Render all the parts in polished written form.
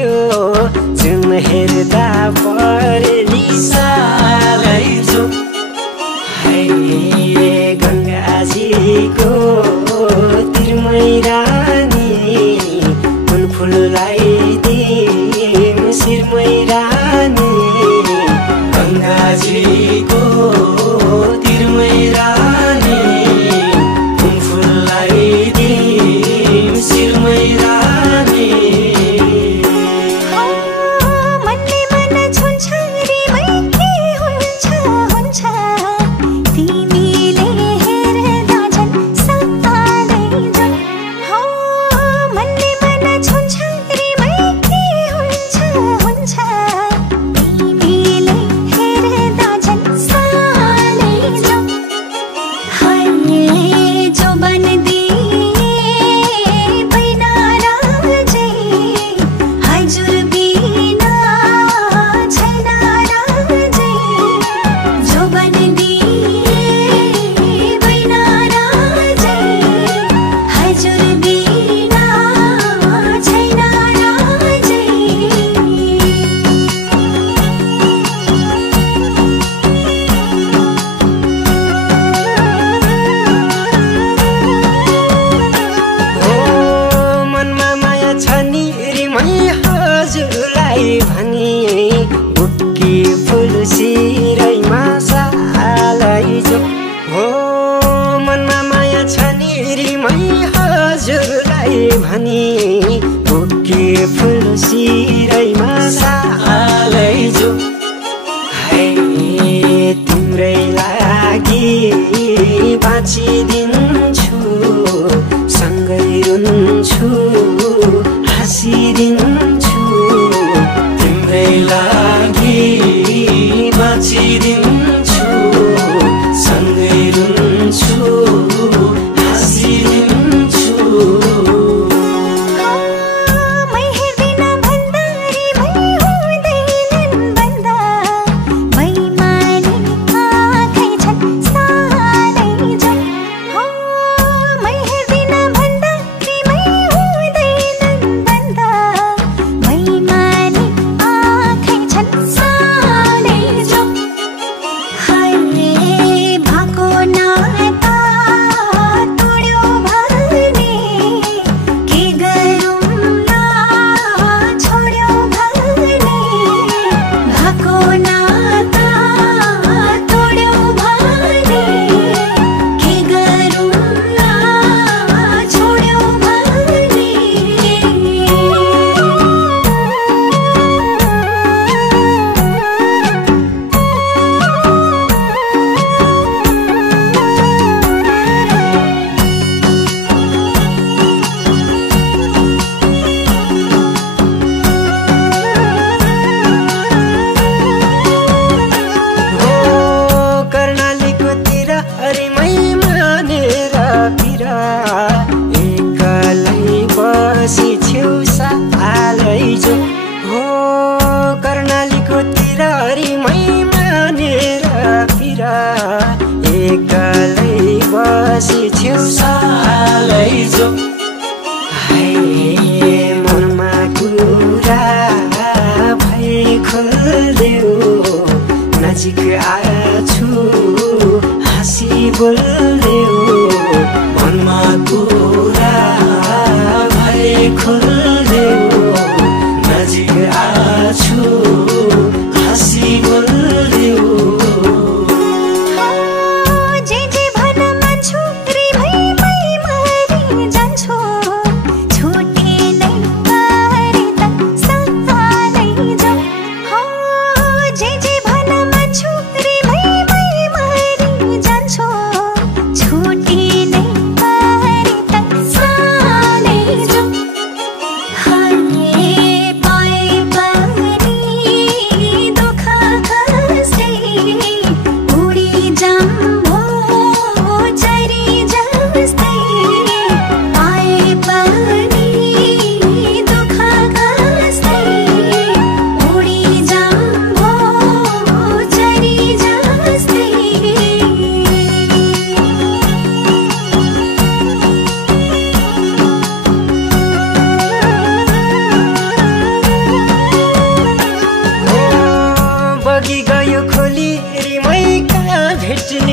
थियो जुन हेर्दा परे रिसालाई जो है गङ्गाजीको तिरमै रानी कुन फुललाई दिम शिरमै रानी गङ्गाजीको तिरमै रानी कुन फुललाई दिम शिरमै रानी मनले मन छुन्छ हृदयमै के हुन्छ हुन्छ तिमीले हेर्दा झन् सतालै झन् हो मनले मन छुन्छ हृदयमै के हुन्छ हुन्छ तिमीले हेर्दा झन् सतालै झन् हाय जो बन भनी बुके फुल सिरैमा सालै जो है तिम्रै लागि बाँचिदिन्छु सँगै रुन्छु हाँसिदिन्छु तिम्रै लागि बाँचिदिन्छु सँगै रुन्छु मनमा कुरा भए खोल्देऊ नजिक आछु हाँसी बोल्देऊ मनमा कुरा भए खोल्देऊ नजिक आछु हाँसी बोल्देऊ जे जे भन मान्छु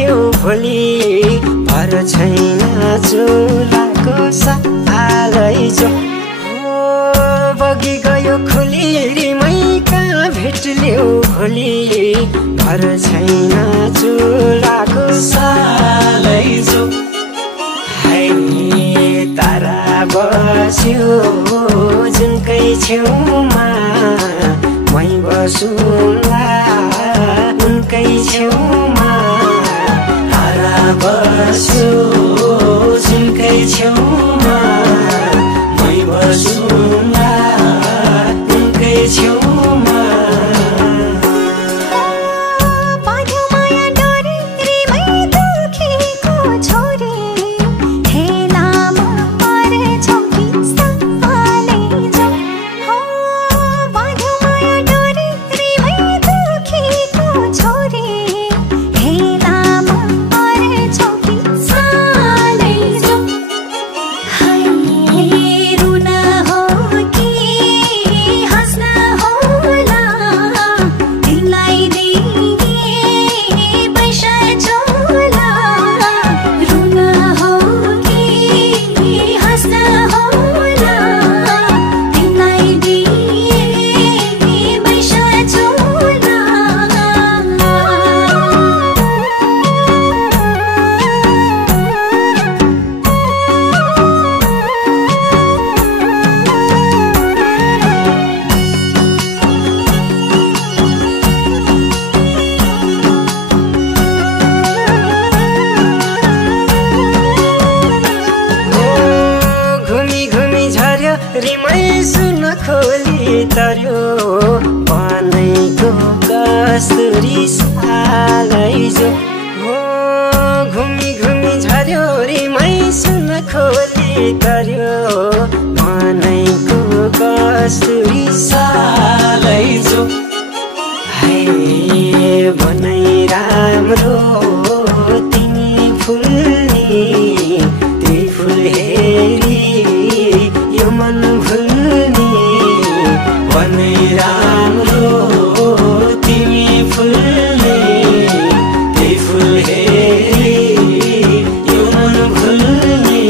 भेट्ल्यौ भोलि भर छैन चुलाको सालै जो बगी गयो खोली रिमै कहाँ भेट्ल्यौ भोलि भर छैन चुलाको सालै जो तारा बस्यो जुनकै छेउमा मै बसुला उनकै छेउमा तारा बस्यो जुनकै छेउमा मै बसुला उनकै छेउमा रिमै सुन खोली तर्यो बनैको कस्तुरी सालै जो घुमी घुमी झर्यो रिमै सुन खोली तर्यो बनैको कस्तुरी सालै जो बनाइ राम्रो तिमी फुल्नी त्यही फुल हेरी यो मन भुल्नी बनाइ राम्रो तिमी फुल्नी त्यही फुल हेरी यो मन भुल्नी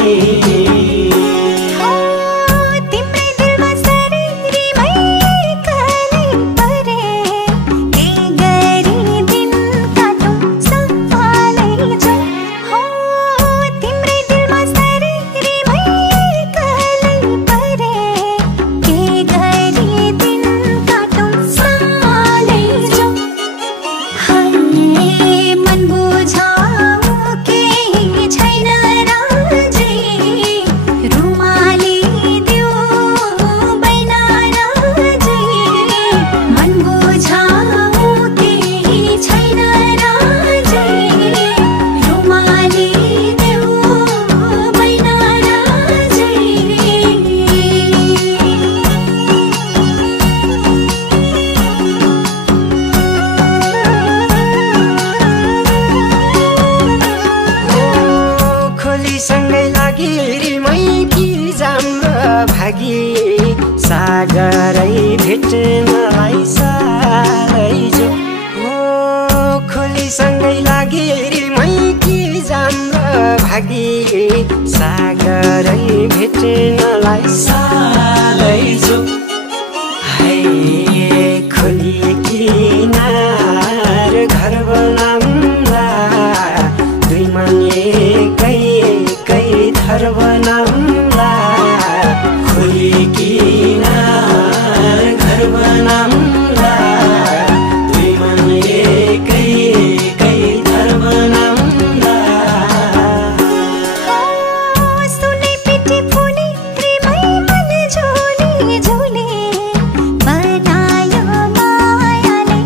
सागरै भेट्नलाई सारै जो खोलीसँगै लागि रिमै कि जाम्र भागी सागरै भेट्नलाई सारै जो खोली किनार घर बनाउँला दुई मन एकै थर बनाउँला खोली किनार घर बनाउँला दुई मन एकै थर बनाउँला सुने पिटी फुले रिमै मन झोली झोली बनायो मायाले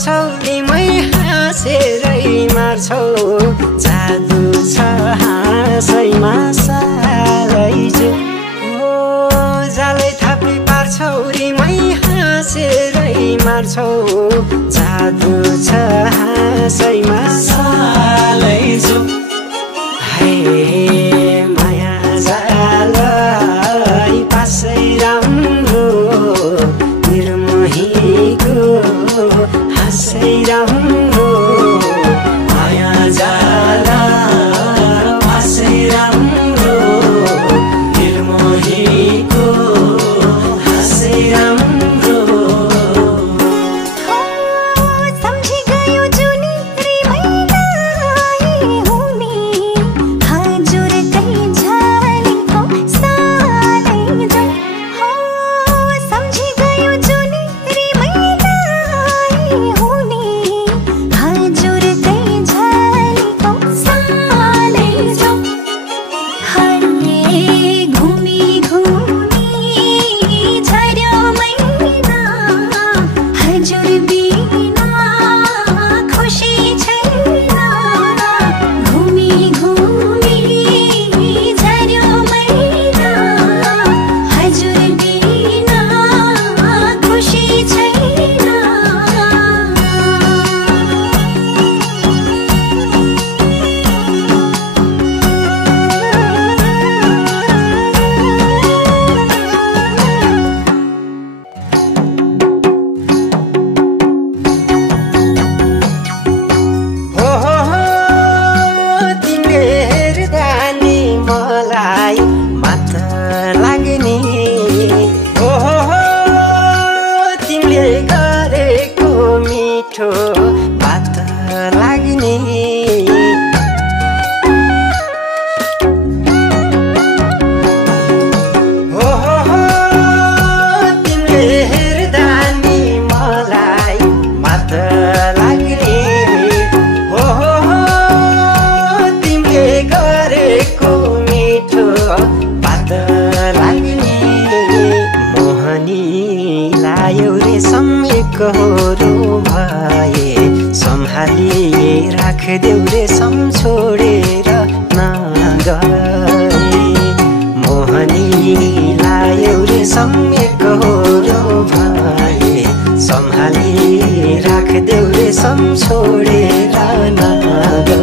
पार्छौ तिमै हाँसेरै मार्छौ जादु छ हाँसैमा सालै जो जालै थापी पार्छौ तिमै हाँसेरै मार्छौ जादु छ हाँसैमा सालै जो माया जालै पासै राम्रो निर्मोहीको हाँसै राम्रो माया जाला पासै राम्रो निर्मोहीको हाँसै राम्रो बात लाग्ने तिमीले हेर्दा नि मलाई मात लाग्ने तिमीले गरेको मिठो बात लाग्ने मोहनीलाई एउटै सम्झेकोहरू भए सम्हाली राखदेऊ रे छोडेर नगए मोहनीलाई एउटै सम्झेकोहरू भए सम्हाली राखदेऊ रे छोडेर नगए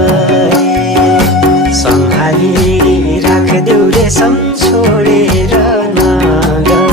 सम्हाली राखदेऊ रे छोडेर नगए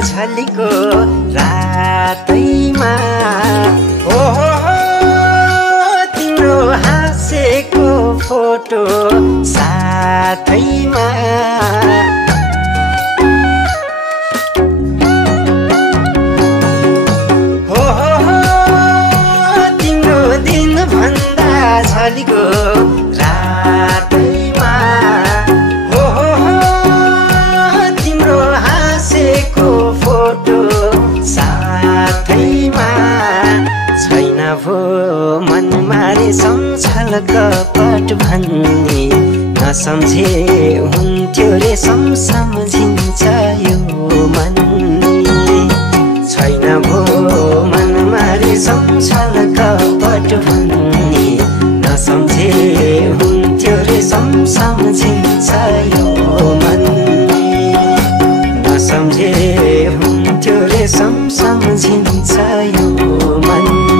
झलीको रातैमा तिम्रो हाँसेको फोटो साथैमा नसम्झे हुन्थ्यो रे सम्झिन्छ यो मन छैन भो मनमा रे सम्झल कपट भन्ने नसम्झे हुन्थ्यो रे सम्झिन्छ यो मन नसम्झे हुन्थ्यो रे सम्झिन्छ यो मन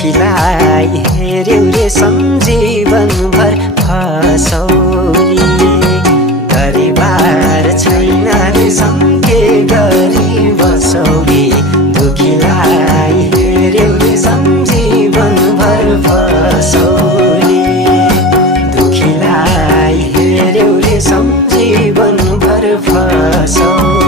दुखीलाई हेर्यौ रे सम्झीवनभर फसौली गरिबार छैन रे सम्के गरी बसौली दुखीलाई हेर्यौ रे सम्झीवनभर फसौली दुखीलाई हेर्यौ रे सम्झीवनभर फसौली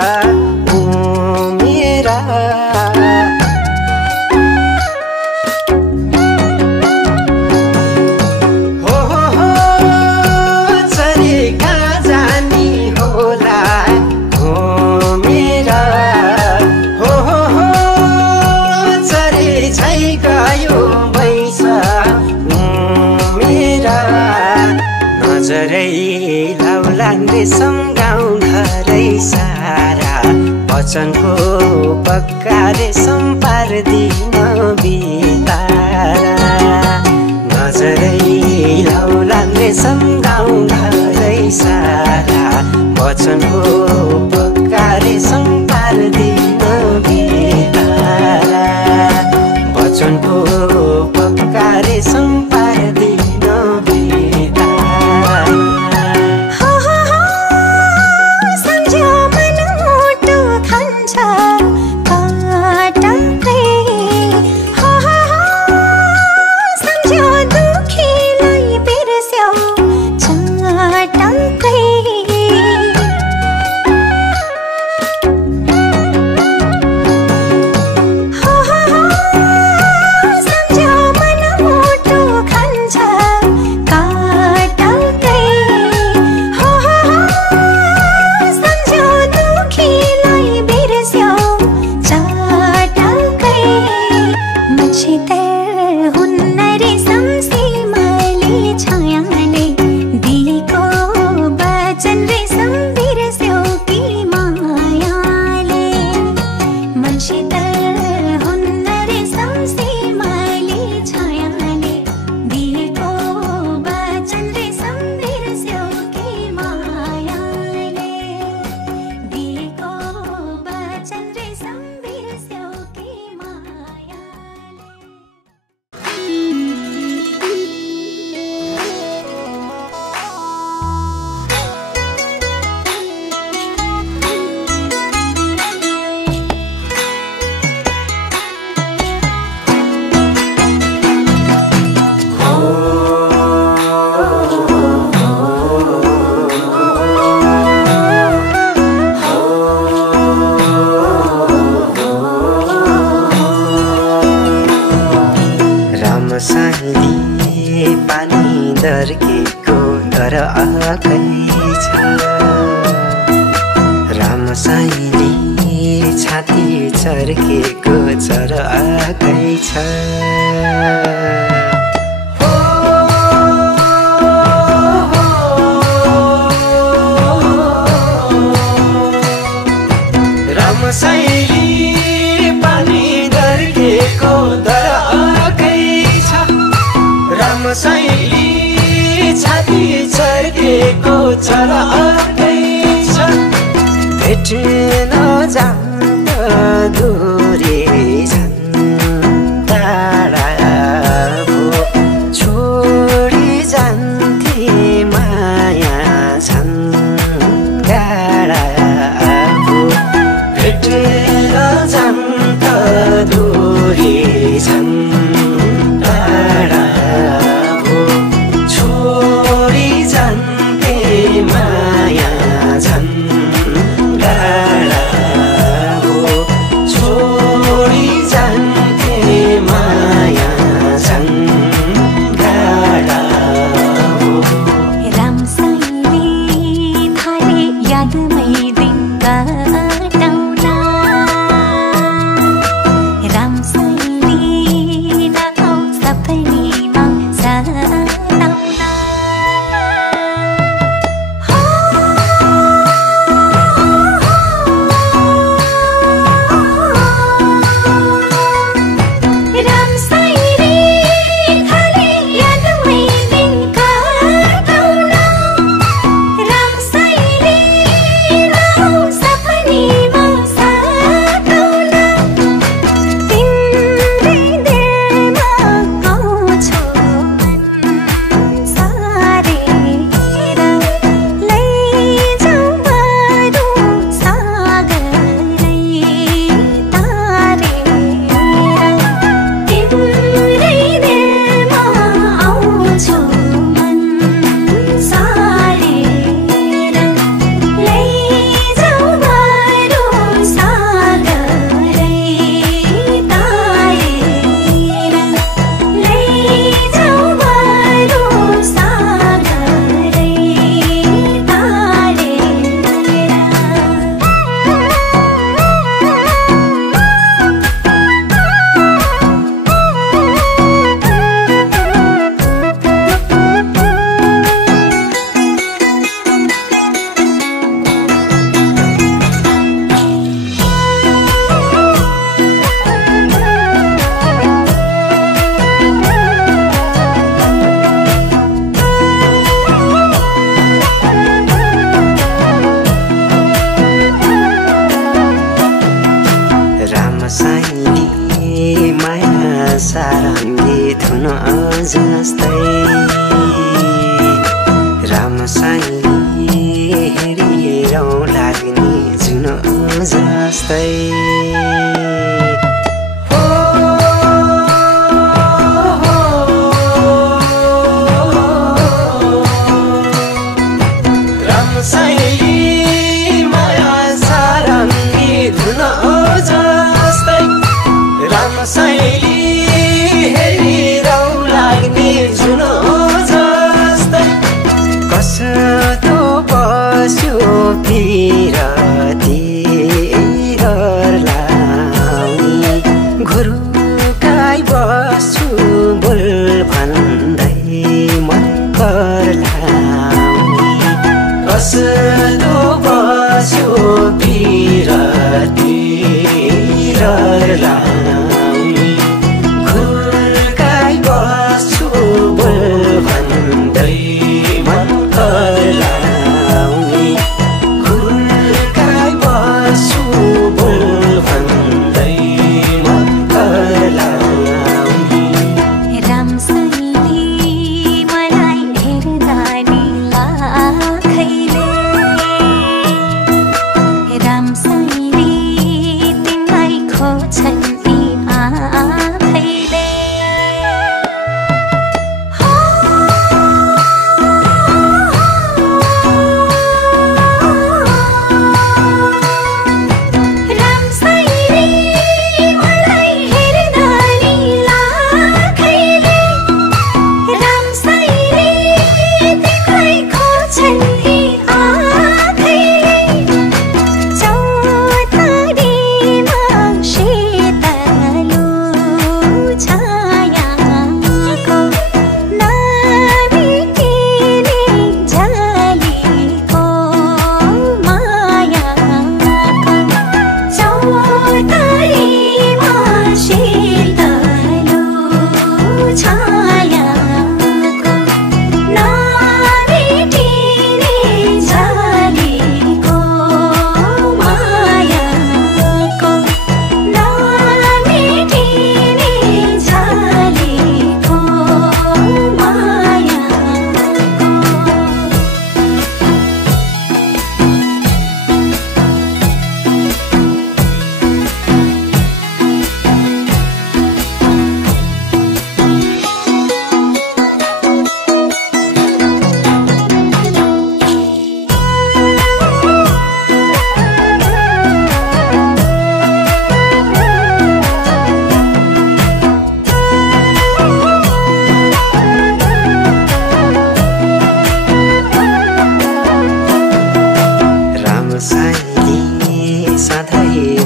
ओ मेरा नजरै लाउलान् रेशम गाउँ घरै सारा वचनको पक्का रेशम पार्दिन बितारा नजरै लाउलान् रेशम गाउँ घरै सारा वचनको पक्का रेशम पार्दिन बितारा वचनको पक्का रेशम पार्दिन रामसाईले छाती चर्केको चर आकै छ रामसाईले पानी दर्केको दर आकै छ रामसाईले छाती चर्केको चर आकै छ भेट्न जाँदा दूरी छन् टाढा भो छोडी जान्थे माया छन् गाडा भो भेट्न जाँदा दूरी छन् टाढा भो छोडी जान्थे माया छन् गाडा धुन जस्तै रामसाई हेरिरौँ लाग्ने जुन जस्तै कस्तो बस्यो पिरती लाउने घुरुकाई बस्छु बोल भन्दै मन कर लाउने कस्तो बस्यो पिरती लाउने घुरुकाई बस्छु बोल भन्दै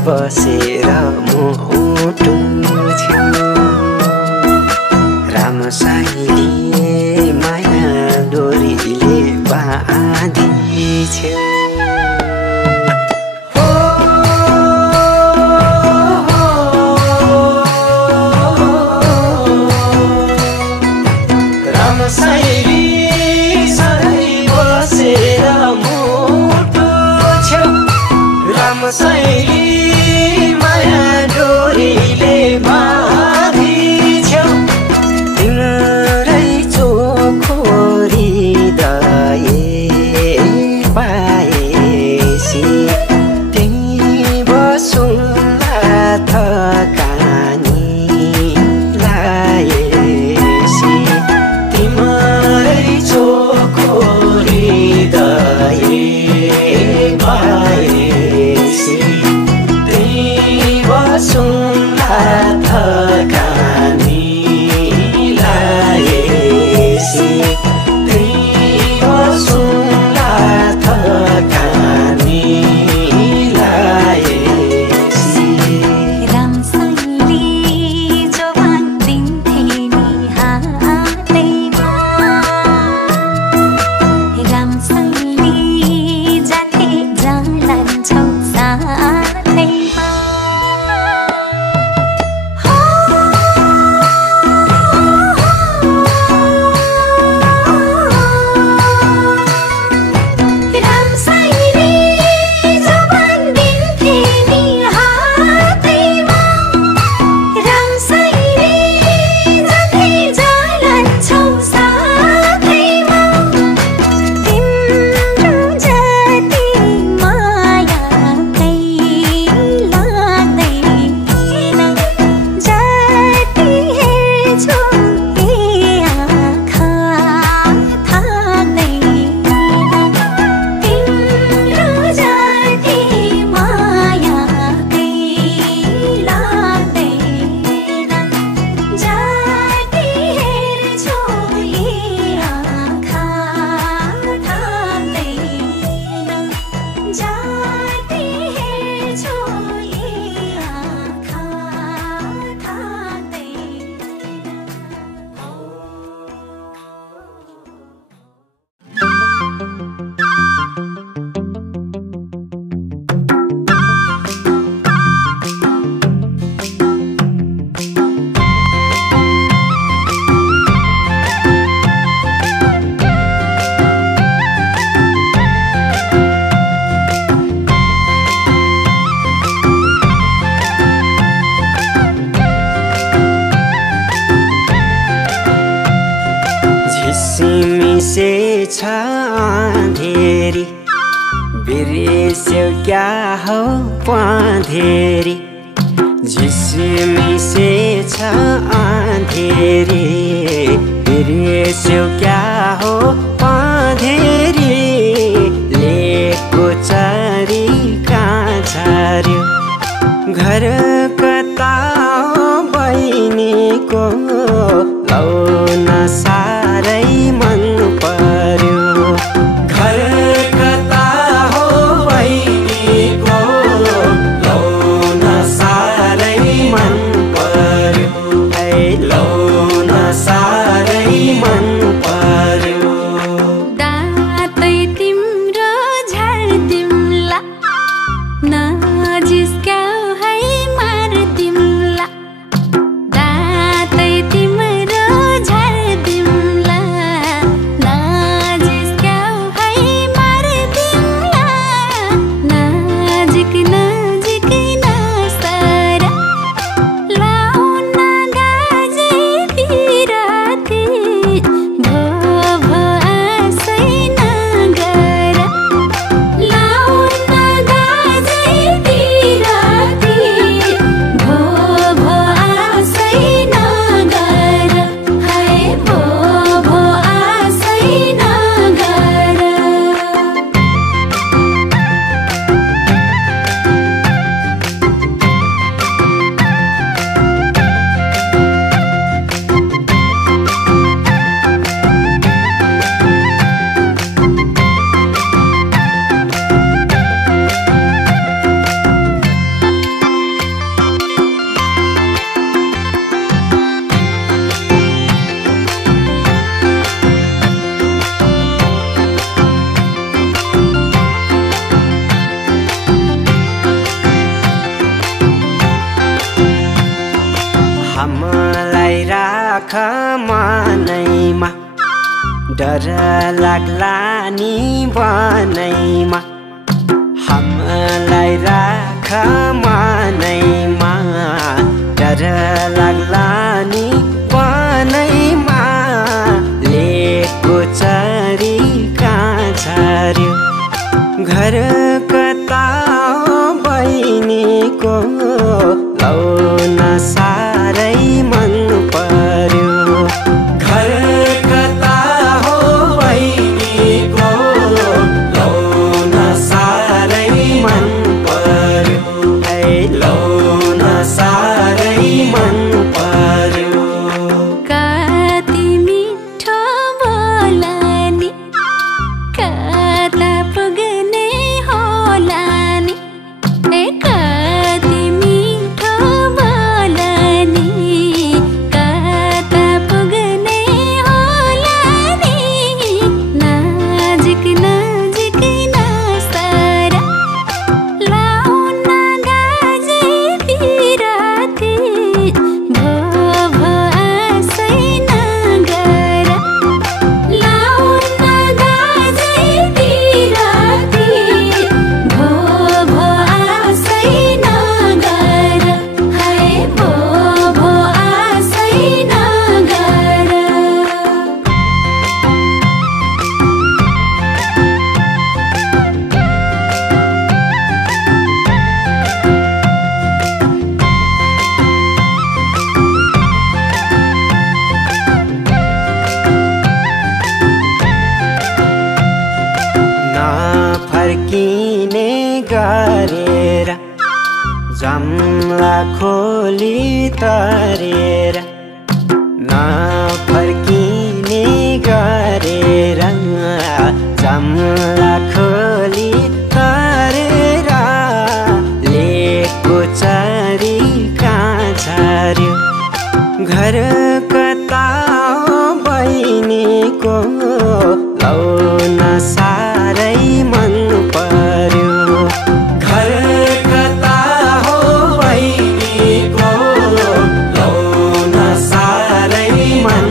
बसेर मुटु छेउ रामसाईले माया डोरीले बाँधी छेउ रामसाईले सधैँ बसेर मुटु छेउ रामसाईले माया डोरीले बाँधी छेउ तिम्रै चोखो हृदय पाए अँधेरी बिर्स्यौ क्या हो पँधेरी झिसमिसे छ अँधेरी बिर्स्यौ क्या हो पँधेरी लेको चरी कहाँ झर्यो घर कता हो बहिनीको लौन साह्रै मन पर्यो घर कता हो बहिनीको लौन साह्रै मन पर्यो लौन साह्रै मन पर्यो दातै तिम्रो झार्दिम्ला नजिस्क्याउ है मार्दिम्ला दातै तिम्रो झार्दिम्ला नजिस्क्याउ है मार्दिम्ला नजिक नजिक नसर लाउन गाजे पिराती भो भो आशै नगर लाउन गाजे पिराती भो भो आशै नगर है भो भो आशै नगर हामीलाई राख मनैमा डर लाग्ला नि बनैमा हामीलाई राख मनैमा डर लाग्ला नि बनैमा लेको चरी कहाँ झर्यो घर कता हो बहिनीको लौन साह्रै मन पर्यो घर कता हो बहिनीको लौन साह्रै मन पर्यो लौन साह्रै मन पर्यो कति मिठो बोला नि कता पुग्ने होला नि कति मिठो बोला नि कता पुग्ने होला नि नजिक नजिक नसर लाउन गाजे पिराती भो भो आशै नगर लाउन गाजे पिराती भो भो आशै नगर है भो भो आशै नगर नफर्किने गरेर जम्ला खोली तरेर नफर्किने गरेर जम्ला खोली तरेर लेको चरी कहाँ झर्यो घर कता हो बहिनीको लौन साह्रै मन पर्यो घर कता हो बहिनीको लौन साह्रै मन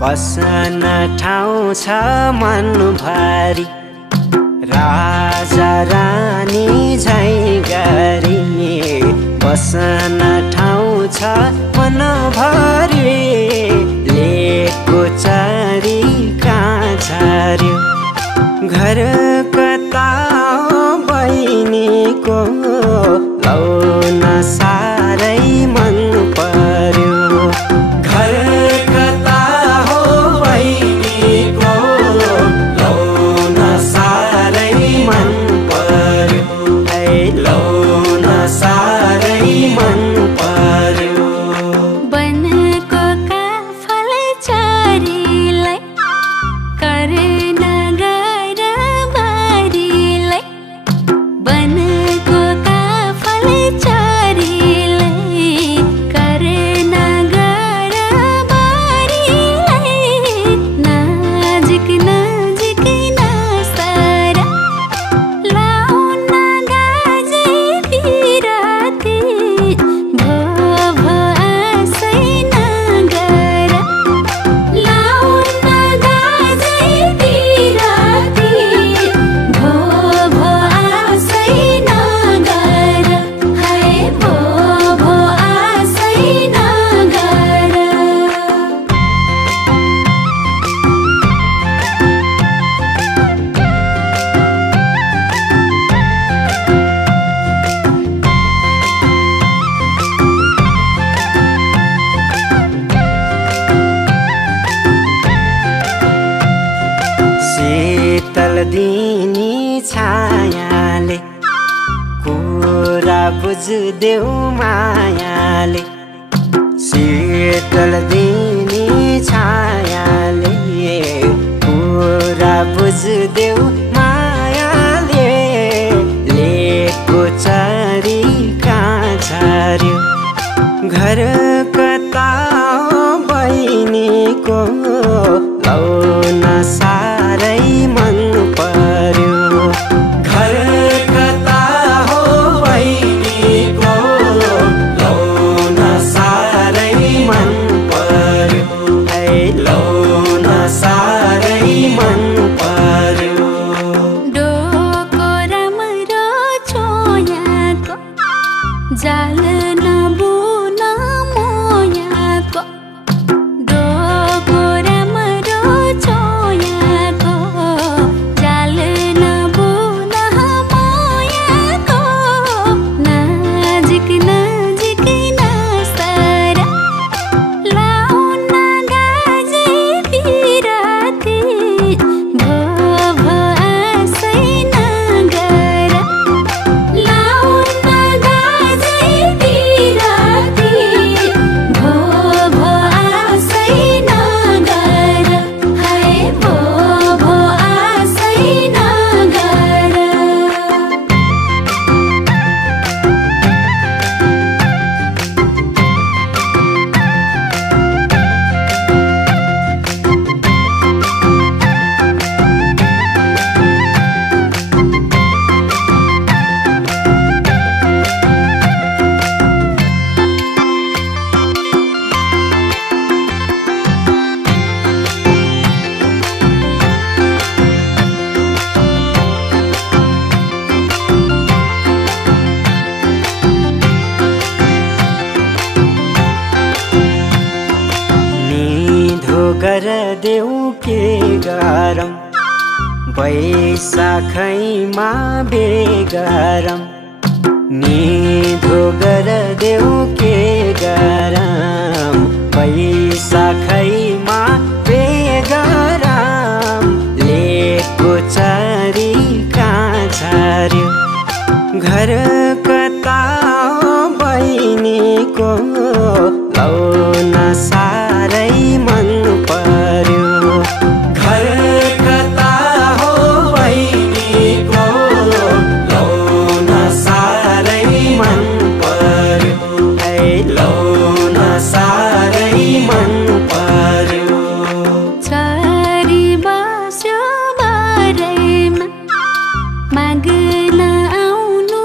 बस्न ठाउँ छ मनभरि राजा रानी झैँ गरी बस्न ठाउँ छ मनभरि लेको चरी कहाँ झर्यो घर कता बहिनीको लौन साह्रै मन पर्यो घर कता हो बहिनीको लौन साह्रै मन पर्यो लौन साह्रै मन पर्यो बनको काफल चरीलाई गर्न गएर बारीलाई बनको काफल चरीलाई गर्न गएर बारीलाई नजिक नजिक नसारा लाउन गाजे पिराती भो भो आशै नगर लाउन गाजे पिराती भो भो आशै नगर है भो भो आशै नगर शीतल दिनी छायाले कुरा बुझ्देऊ मायाले शीतल दिनी छायाले कुरा बुझ्देऊ मायाले लेको चरी कहाँ झर्यो घर कता बहिनीको लौन साह्रै मन पर्यो घर कता हो बहिनीको लौन साह्रै मन पर्यो लौन साह्रै मन पर्यो डोको राम्रो छोयाको जाल नबुन मोयाको डोको राम्रो छोयाको जाल नबुन मोयाको नजिक नजिक नसारा लाउन गाजे पिराती भो भो आशै नगर लाउन गाजे पिराती भो भो आशै नगर है भो भो आशै नगर निधो गर्देऊ के गरम बैशाखैमा बेगरम निधो गर्देऊ के गरम बैशाखैमा बेगरम लेको चरी कहाँ झर्यो घर कता बहिनीको लौन साह्रै मन पर्यो घर कता हो बहिनीको लौन साह्रै मन पर्यो लौन साह्रै मन पर्यो चरी बस्यो बारैमा माग्न आउनु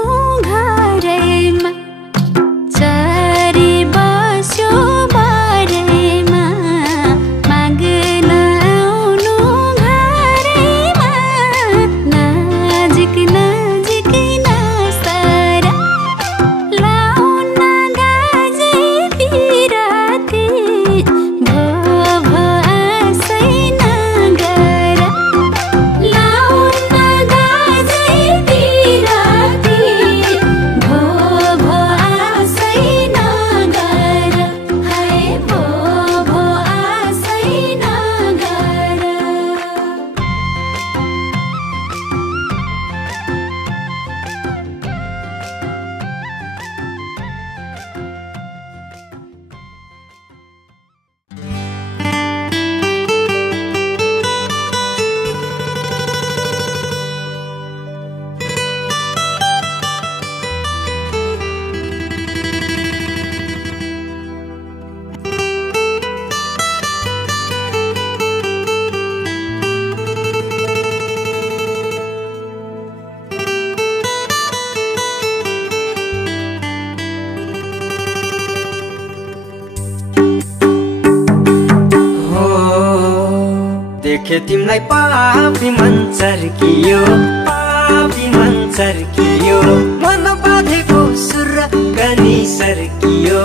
देखे तिमीलाई पापी मन चर्कियो पापी मन चर्कियो मन बाँधेको सुर गनी सर्कियो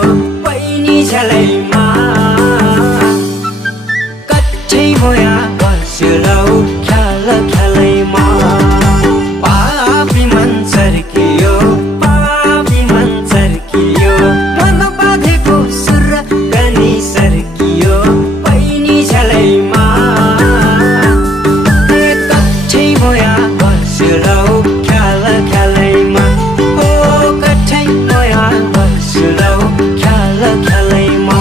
पैनी झलैमा कच्छै मोया बस्यो लौ ख्याल ख्यालैमा पापी मन चर्कियो पापी मन चर्कियो मन बाँधेको सुर गनी सर्कियो पैनी झलैमा कच्छै मोया बस्यो लौ ख्याल ख्यालैमा ओ कच्छै मोया बस्यो लौ ख्याल ख्यालैमा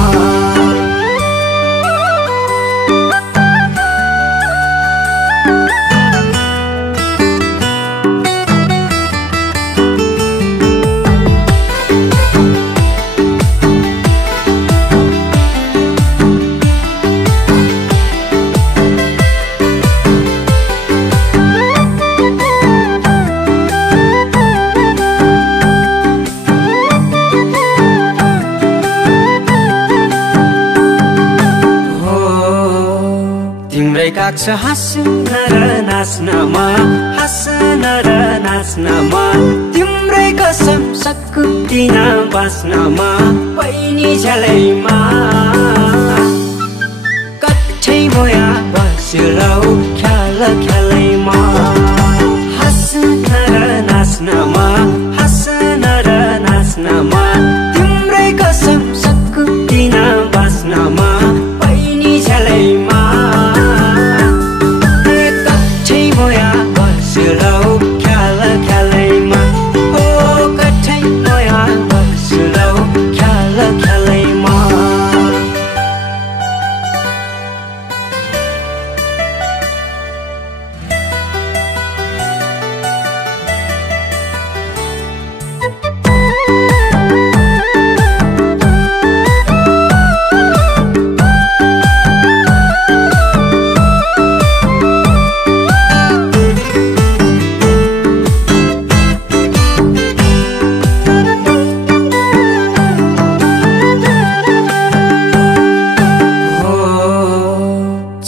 तिम्रै काक्ष हाँस्न र नाच्नमा हाँस्न र नाच्नमा तिम्रै कसम सक्दिन बाँच्नमा पैनी झलैमा कच्छै मोया बस्यो लौ ख्याल ख्यालैमा हाँस्न र नाच्नमा हाँस्न र नाच्नमा तिम्रै कसम सक्दिन बाँच्नमा पैनी झलैमा मोया बस्यो लौ ख्याल ख्यालैमा ओ कच्छै मोया बस्यो लौ ख्याल ख्यालैमा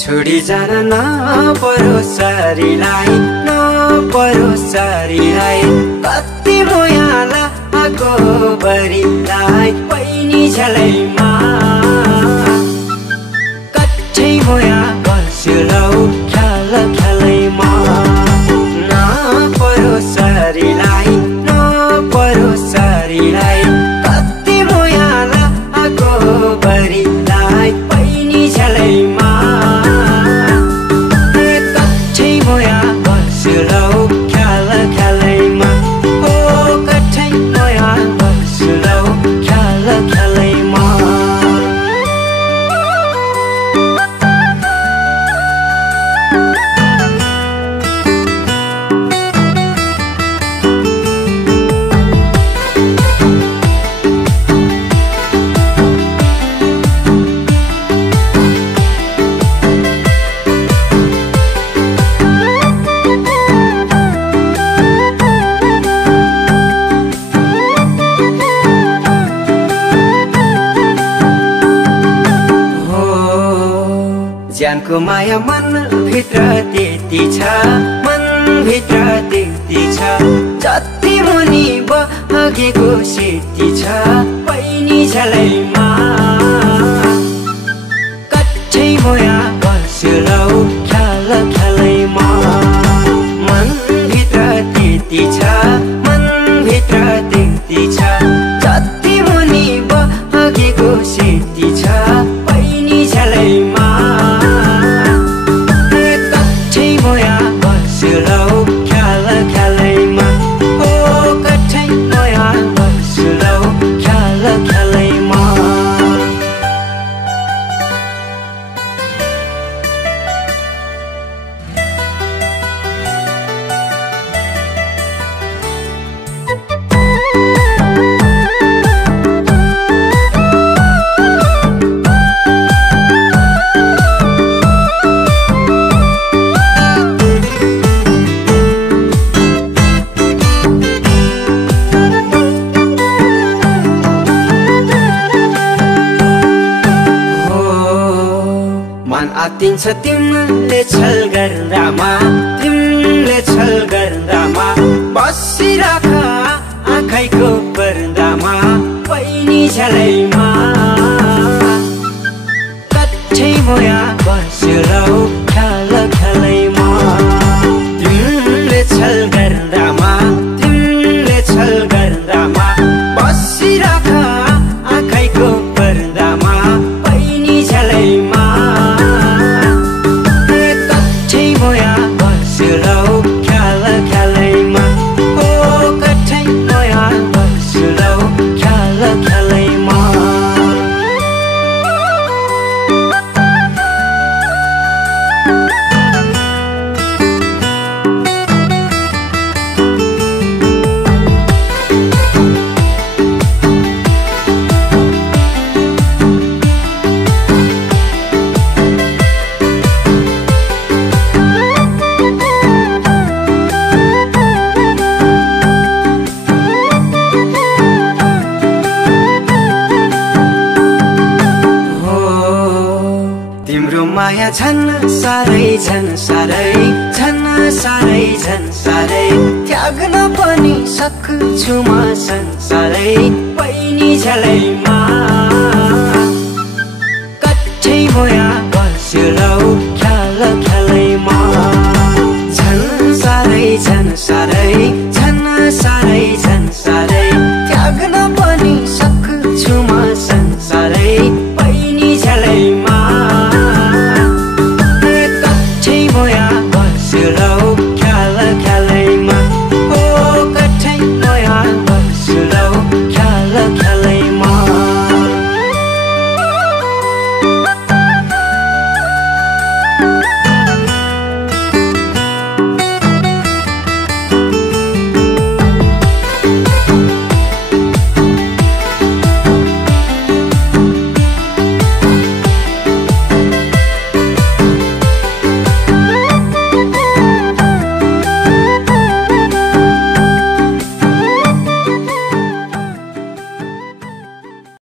छोडी जान नपरोसरीलाई नपरोसरीलाई कति मोयाला आगो बरीलाई पैनी झलैमा कच्छै मोया बस्यो लौ ख्याल ख्यालैमा नपरोसरीलाई नपरोसरीलाई कति मोयाला आगो बरीलाई पैनी झलैमा मोया बस्यो लौ ख्याल ख्यालैमा ओ कच्छै मोया बस्यो लौ ख्याल ख्यालैमा ज्यानको माया मन भित्र त्यति छ मन भित्र त्यति छ जति मुनि बगेको सेती छ पैनी झलैमा कच्छै मोया बस्यो लौ ख्याल ख्यालैमा मन भित्र त्यति छ मन भित्र त्यति छ जति मुनि बगेको सेती छ पैनी झलैमा मोया बस्यो लौ ख्याल ख्यालैमा ओ कच्छै मोया बस्यो लौ ख्याल ख्यालैमा तात्तिन्छ तिमीले छल गर्दामा तिमीले छल गर्दामा बसिराख आँखैको पर्दामा पैनी झलैमा कठै मोया बस्यो लौ ख्याल ख्यालैमा तिमीले छल गर्दामा तिमीले छल गर्दामा बसिराख आँखैको पर्दामा पैनी झलैमा कठै मोया बस्यो लौ ख्याल ख्यालैमा ओ कठै मोया बस्यो लौ ख्याल ख्यालैमा तिम्रो माया झन् साह्रै झन् साह्रै झन् साह्रै झन् साह्रै त्याग्न पनि सक्छु म संसारै पैनी झलैमा